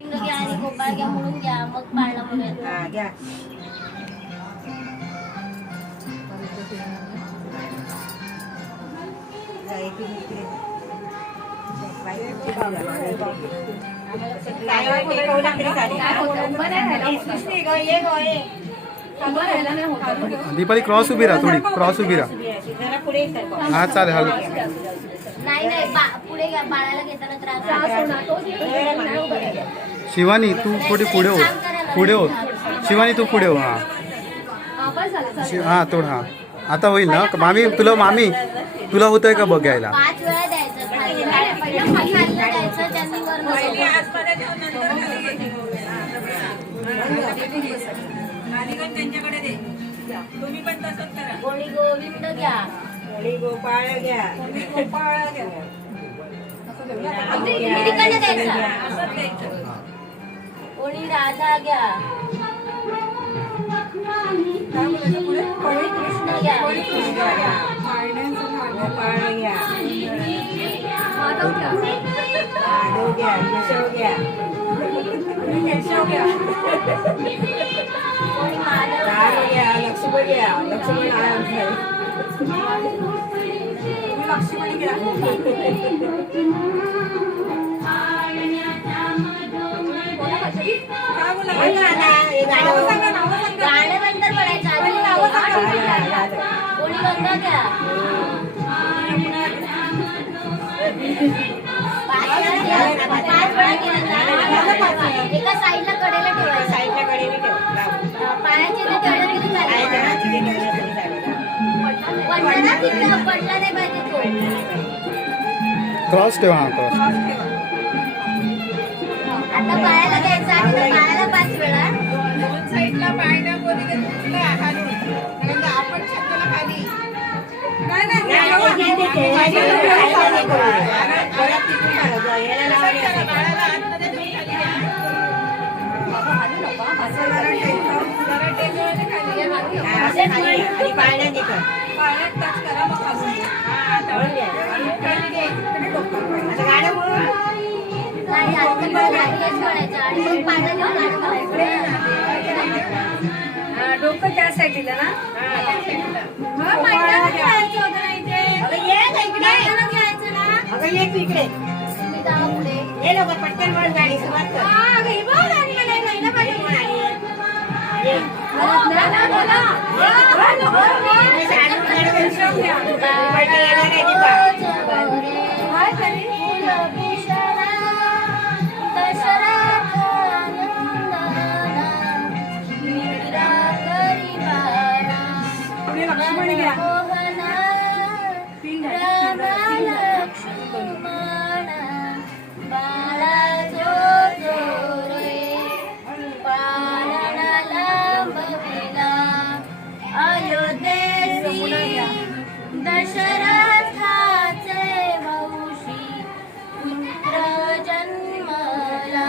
घ्या आणि गोपाळ घ्या म्हणून घ्या, मग पाळणा म्हणून घ्या. दीपाली क्रॉस उभी राहा, थोडी क्रॉस उभी राहा. हा चालेल. हॅलो नाही नाही पुढे घ्या, बाळाला घेताना त्रास. शिवानी तू थोडी पुढे हो, पुढे हो. शिवानी तू पुढे हो. हा हा थोडं. हा आता होईल ना मामी, तुला होतंय का बघायला. 5 वेळा द्यायचं द्यायचं त्यांनी वर त्यांच्याकडे दे. तुम्ही पण तसंच करा. कोणी गोविंद घ्या, कोणी गोपाळ घ्या, गोपाळ घ्या. तिकडे द्यायचं. कोणी राधा घ्या, कोणी कृष्ण घ्या, गोपाळ घ्या, माधव घ्या, केशव घ्या, कोणी माधव घ्या, लक्ष्मण घ्या, लक्ष्मण घ्या. गाणं नंतर पडायचं. कोणी गंगा घ्या, 5 वेळा केलं ना, एका साईडला कडेला ठेवायचं. साईडला कडेने ठेव. पायाचे ते तेवढं किती चालेल. पडला नाही पाहिजे तो. क्रॉस ठेवा. हा क्रॉस. आता पायाला घ्यायचं आणि पायाला 5 वेळा. दोन साईडला पायना कोणी खाली, कारण आपण छताला खाली. डोकं त्या साईडला ना, पटकन गाडी सुरुवात कर. दशरथाचे वंशी पुत्र जन्मला.